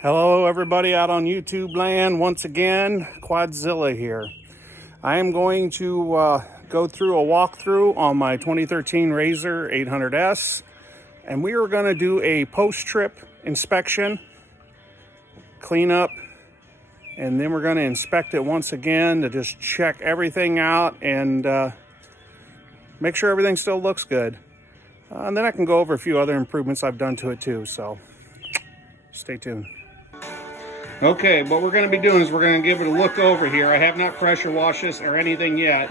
Hello everybody out on YouTube land. Once again, Quadzilla here. I am going to go through a walkthrough on my 2013 RZR800S, and we are going to do a post-trip inspection, cleanup, and then we're going to inspect it once again to just check everything out and make sure everything still looks good. And then I can go over a few other improvements I've done to it too, so stay tuned. Okay, what we're going to be doing is we're going to give it a look over here. I have not pressure washed this or anything yet.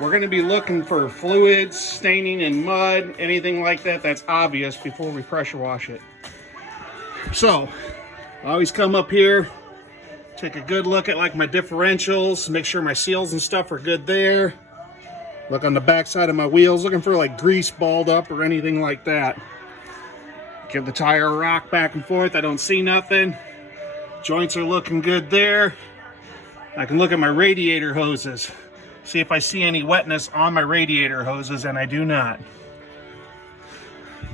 We're going to be looking for fluids, staining in mud, anything like that that's obvious before we pressure wash it. So, I always come up here, take a good look at like my differentials, make sure my seals and stuff are good there. Look on the back side of my wheels, looking for like grease balled up or anything like that. Give the tire a rock back and forth. I don't see nothing. Joints are looking good there. I can look at my radiator hoses, see if I see any wetness on my radiator hoses, and I do not.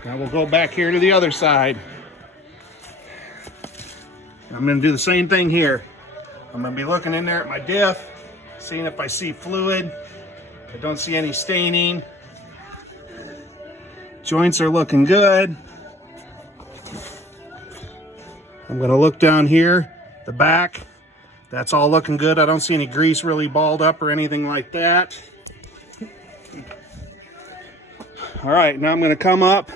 Now we'll go back here to the other side. I'm going to do the same thing here. I'm going to be looking in there at my diff, seeing if I see fluid. I don't see any staining. Joints are looking good. I'm going to look down here, the back. That's all looking good. I don't see any grease really balled up or anything like that. All right, now I'm going to come up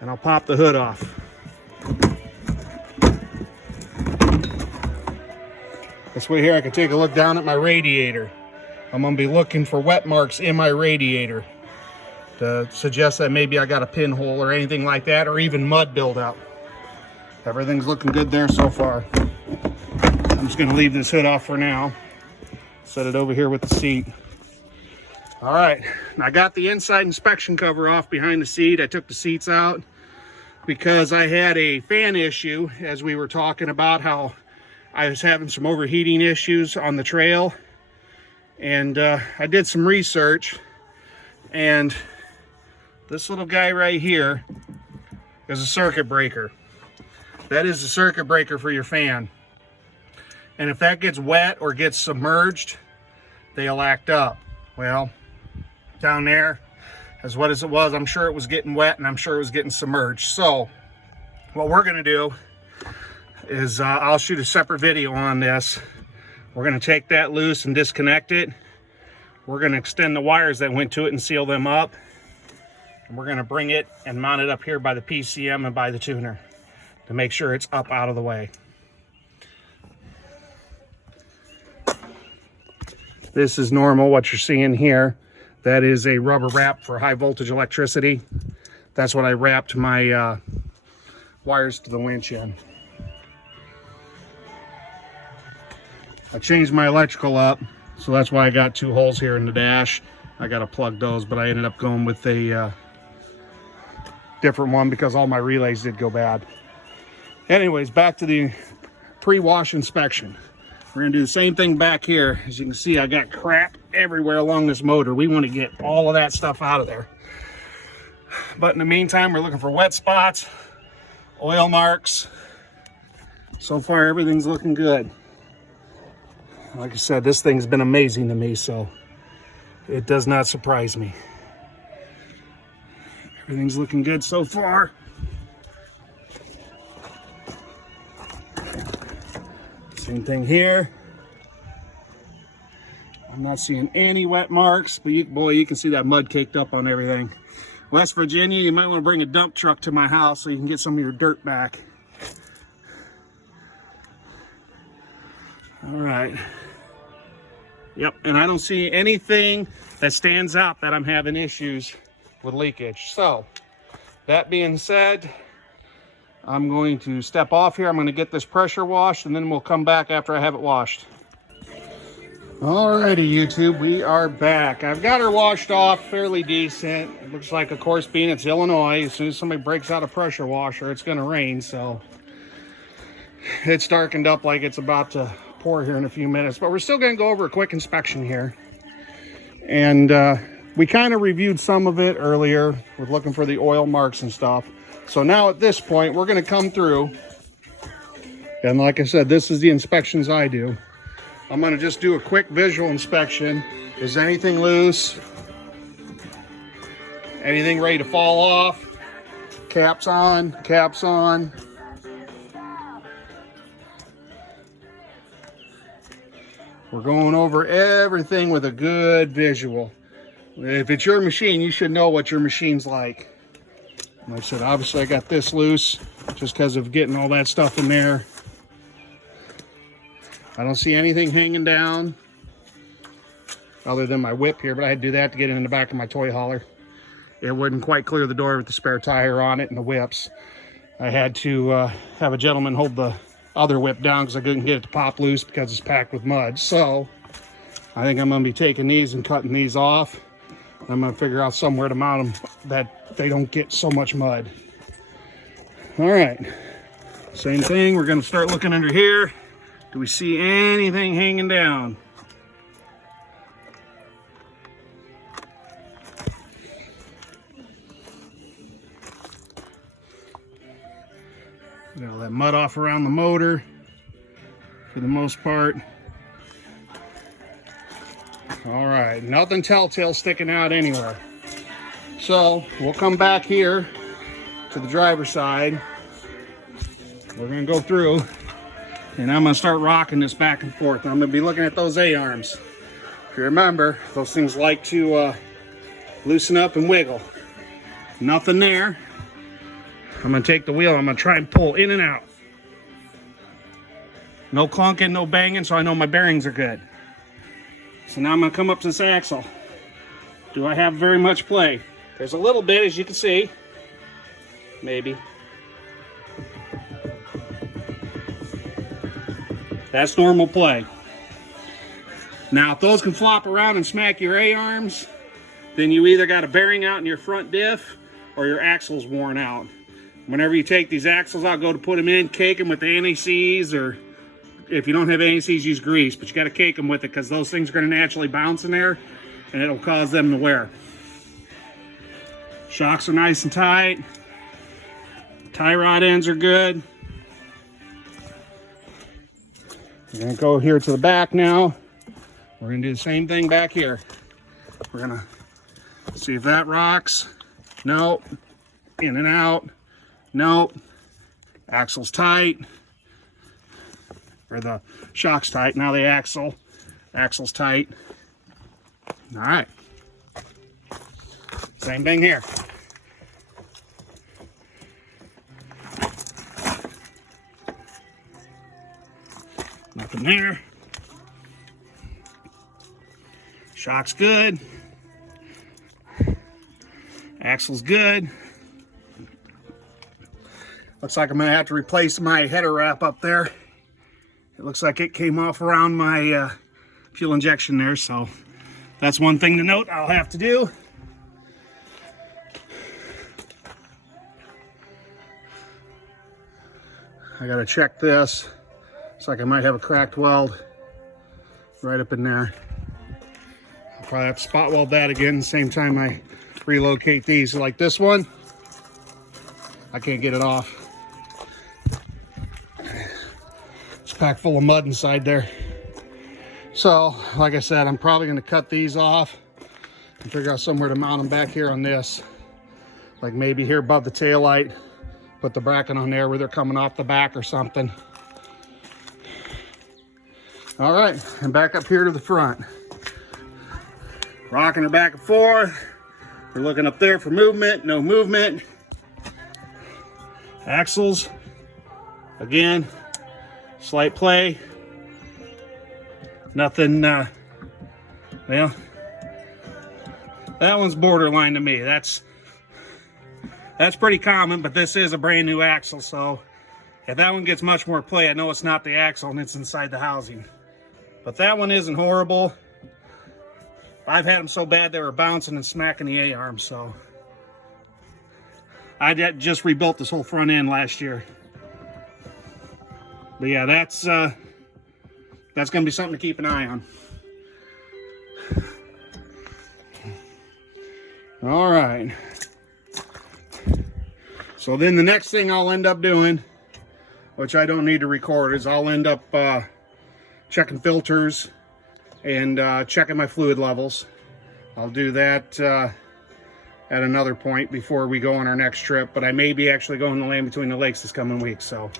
and I'll pop the hood off. This way here I can take a look down at my radiator. I'm going to be looking for wet marks in my radiator to suggest that maybe I got a pinhole or anything like that, or even mud buildup. Everything's looking good there so far. I'm just going to leave this hood off for now. Set it over here with the seat. All right, I got the inside inspection cover off behind the seat. I took the seats out because I had a fan issue, as we were talking about how I was having some overheating issues on the trail. And I did some research, and this little guy right here is a circuit breaker. That is the circuit breaker for your fan. And if that gets wet or gets submerged, they'll act up. Well, down there, as wet as it was, I'm sure it was getting wet and I'm sure it was getting submerged. So what we're gonna do is I'll shoot a separate video on this. We're gonna take that loose and disconnect it. We're gonna extend the wires that went to it and seal them up. And we're gonna bring it and mount it up here by the PCM and by the tuner to make sure it's up out of the way. This is normal, what you're seeing here. That is a rubber wrap for high voltage electricity. That's what I wrapped my wires to the winch in. I changed my electrical up, so that's why I got two holes here in the dash. I gotta plug those, but I ended up going with a different one because all my relays did go bad. Anyways, back to the pre-wash inspection. We're gonna do the same thing back here. As you can see, I got crap everywhere along this motor. We want to get all of that stuff out of there. But in the meantime, we're looking for wet spots, oil marks. So far, everything's looking good. Like I said, this thing's been amazing to me, so it does not surprise me. Everything's looking good so far. Same thing here. I'm not seeing any wet marks, but boy, you can see that mud caked up on everything. West Virginia, you might want to bring a dump truck to my house so you can get some of your dirt back. All right. Yep, and I don't see anything that stands out that I'm having issues with leakage. So, that being said, I'm going to step off here. I'm going to get this pressure washed, and then we'll come back after I have it washed. Alrighty, YouTube, we are back. I've got her washed off fairly decent. It looks like, of course, being it's Illinois, as soon as somebody breaks out a pressure washer, it's going to rain. So it's darkened up like it's about to pour here in a few minutes. But we're still going to go over a quick inspection here. And we kind of reviewed some of it earlier with looking for the oil marks and stuff. So now at this point, we're going to come through And like I said, this is the inspections I do. I'm gonna just do a quick visual inspection. Is anything loose? Anything ready to fall off? Caps on, caps on. We're going over everything with a good visual. If it's your machine, you should know what your machine's like. Like I said, obviously I got this loose just because of getting all that stuff in there. I don't see anything hanging down other than my whip here, but I had to do that to get it in the back of my toy hauler. It wouldn't quite clear the door with the spare tire on it and the whips. I had to have a gentleman hold the other whip down because I couldn't get it to pop loose because it's packed with mud. So I think I'm going to be taking these and cutting these off. I'm going to figure out somewhere to mount them that they don't get so much mud. All right, same thing. We're going to start looking under here. Do we see anything hanging down? Got all that mud off around the motor for the most part. All right, nothing telltale sticking out anywhere. So we'll come back here to the driver's side. We're gonna go through and I'm gonna start rocking this back and forth. I'm gonna be looking at those A-arms. If you remember, those things like to loosen up and wiggle. Nothing there. I'm gonna take the wheel, I'm gonna try and pull in and out. No clunking, no banging, so I know my bearings are good. So now I'm gonna come up to this axle. Do I have very much play? There's a little bit, as you can see. Maybe. That's normal play. Now, if those can flop around and smack your A-arms, then you either got a bearing out in your front diff or your axle's worn out. Whenever you take these axles out, go to put them in, cake them with the anti-seize, or if you don't have anti-seize, use grease, but you got to cake them with it because those things are going to naturally bounce in there and it'll cause them to wear. Shocks are nice and tight. Tie rod ends are good. We're going to go here to the back now. We're going to do the same thing back here. We're going to see if that rocks. Nope. In and out. Nope. Axle's tight. Or the shock's tight. Now the axle's tight. All right. Same thing here. Nothing there. Shock's good. Axle's good. Looks like I'm gonna have to replace my header wrap up there. It looks like it came off around my fuel injection there, so that's one thing to note I'll have to do. I gotta check this. Looks like I might have a cracked weld right up in there. I'll probably have to spot weld that again, same time I relocate these. Like this one, I can't get it off. It's packed full of mud inside there. So, like I said, I'm probably gonna cut these off and figure out somewhere to mount them back here on this. Like maybe here above the taillight, put the bracket on there where they're coming off the back or something. All right, and back up here to the front. Rocking her back and forth. We're looking up there for movement, no movement. Axles, again, slight play. Nothing, well, that one's borderline to me. That's pretty common, but this is a brand new axle, so if that one gets much more play, I know it's not the axle and it's inside the housing. But that one isn't horrible. I've had them so bad they were bouncing and smacking the A-arm, so I just rebuilt this whole front end last year. But yeah, that's gonna be something to keep an eye on. All right. So then the next thing I'll end up doing, which I don't need to record, is I'll end up checking filters and checking my fluid levels. I'll do that at another point before we go on our next trip, but I may be actually going to Land Between the Lakes this coming week. So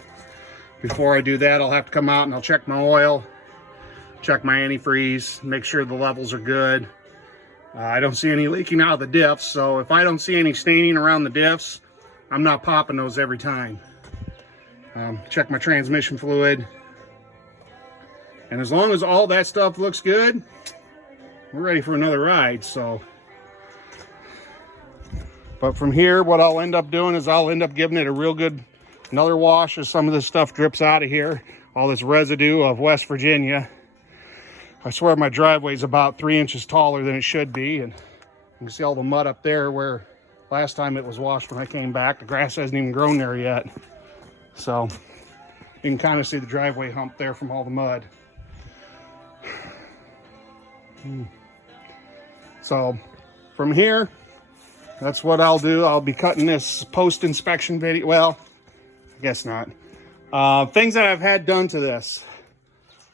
before I do that, I'll have to come out and I'll check my oil, check my antifreeze, make sure the levels are good. I don't see any leaking out of the diffs, so if I don't see any staining around the diffs, I'm not popping those every time. Check my transmission fluid. And as long as all that stuff looks good, we're ready for another ride. So, but from here, what I'll end up doing is I'll end up giving it a real good another wash as some of this stuff drips out of here. All this residue of West Virginia. I swear my driveway's about 3 inches taller than it should be, and you can see all the mud up there where last time it was washed when I came back. The grass hasn't even grown there yet. So you can kind of see the driveway hump there from all the mud. So from here, that's what I'll do. I'll be cutting this post-inspection video. Well, I guess not. Things that I've had done to this.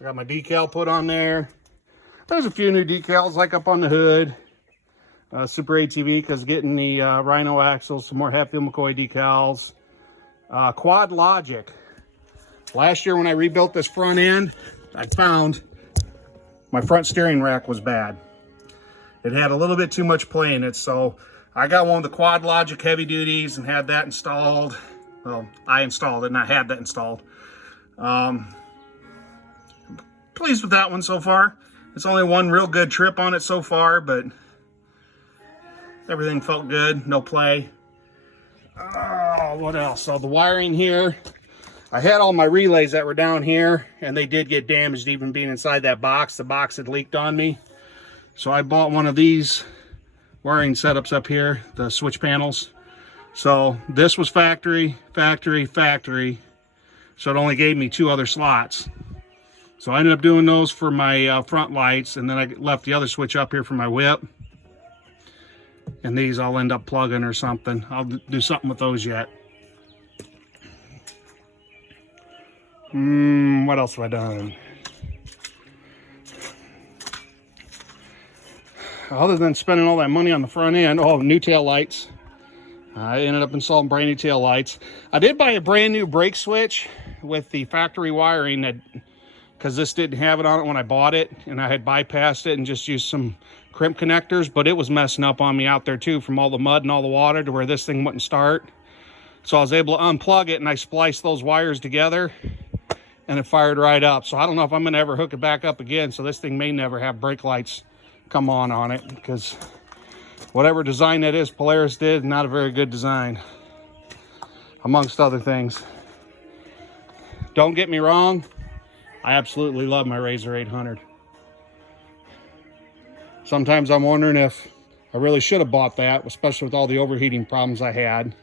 I got my decal put on there. There's a few new decals like up on the hood. Super ATV because getting the Rhino axles, some more Hatfield McCoy decals. Quad Logic. Last year when I rebuilt this front end, I found my front steering rack was bad. It had a little bit too much play in it, so I got one of the Quad Logic heavy duties and had that installed. Well, I installed it and I had that installed. Pleased with that one so far. It's only one real good trip on it so far, but everything felt good, no play. What else? So the wiring here, I had all my relays that were down here and they did get damaged even being inside that box. The box had leaked on me. So I bought one of these wiring setups up here, the switch panels. So this was factory. So it only gave me 2 other slots. So I ended up doing those for my front lights, and then I left the other switch up here for my whip. And these I'll end up plugging or something. I'll do something with those yet. What else have I done? Other than spending all that money on the front end, new tail lights. I ended up installing brand new tail lights. I did buy a brand new brake switch with the factory wiring that, because this didn't have it on it when I bought it, and I had bypassed it and just used some crimp connectors, but it was messing up on me out there too from all the mud and all the water to where this thing wouldn't start. So I was able to unplug it and I spliced those wires together and it fired right up. So I don't know if I'm gonna ever hook it back up again, so this thing may never have brake lights come on it, because whatever design that is Polaris did, not a very good design, amongst other things. Don't get me wrong, I absolutely love my RZR800. Sometimes I'm wondering if I really should have bought that, especially with all the overheating problems I had,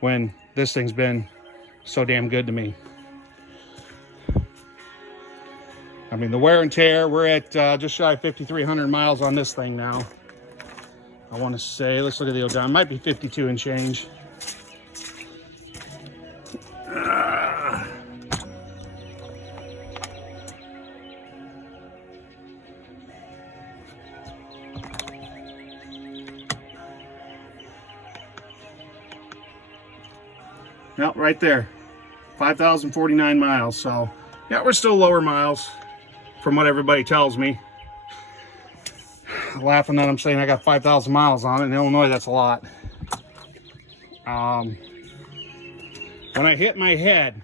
when this thing's been so damn good to me. I mean, the wear and tear, we're at just shy of 5,300 miles on this thing now. I want to say, let's look at the odometer, it might be 52 and change. Yep, right there, 5,049 miles. So yeah, we're still lower miles from what everybody tells me. Laughing that I'm saying I got 5,000 miles on it. In Illinois, that's a lot. When I hit my head,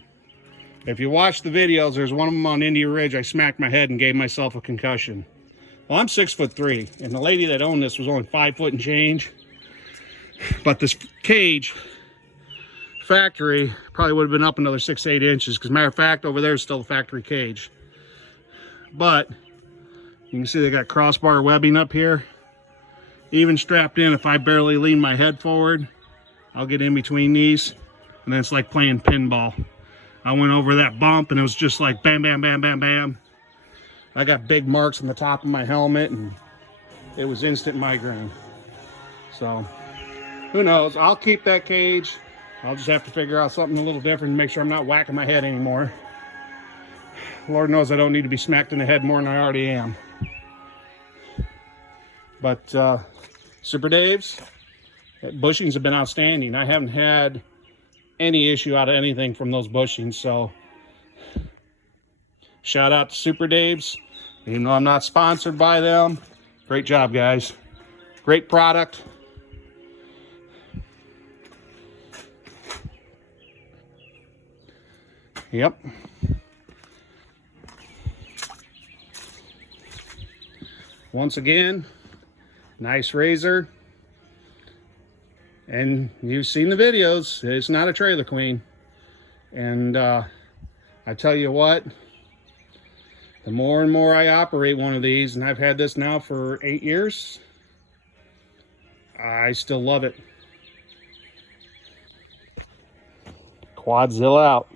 if you watch the videos, there's one of them on India Ridge, I smacked my head and gave myself a concussion. Well, I'm 6'3", and the lady that owned this was only 5 foot and change. But this cage, factory, probably would have been up another 6-8 inches, because matter of fact, over there is still a factory cage. But you can see they got crossbar webbing up here, even strapped in. If I barely lean my head forward, I'll get in between these, and then it's like playing pinball. I went over that bump and it was just like bam, bam, bam, bam, bam. I got big marks on the top of my helmet and it was instant migraine. So who knows? I'll keep that cage I'll just have to figure out something a little different and make sure I'm not whacking my head anymore. Lord knows I don't need to be smacked in the head more than I already am. But Super Dave's bushings have been outstanding. I haven't had any issue out of anything from those bushings, so shout out to Super Dave's. Even though I'm not sponsored by them, great job, guys. Great product. Yep. Once again, nice razor. And you've seen the videos. It's not a trailer queen. And I tell you what, the more and more I operate one of these, and I've had this now for 8 years, I still love it. Quadzilla out.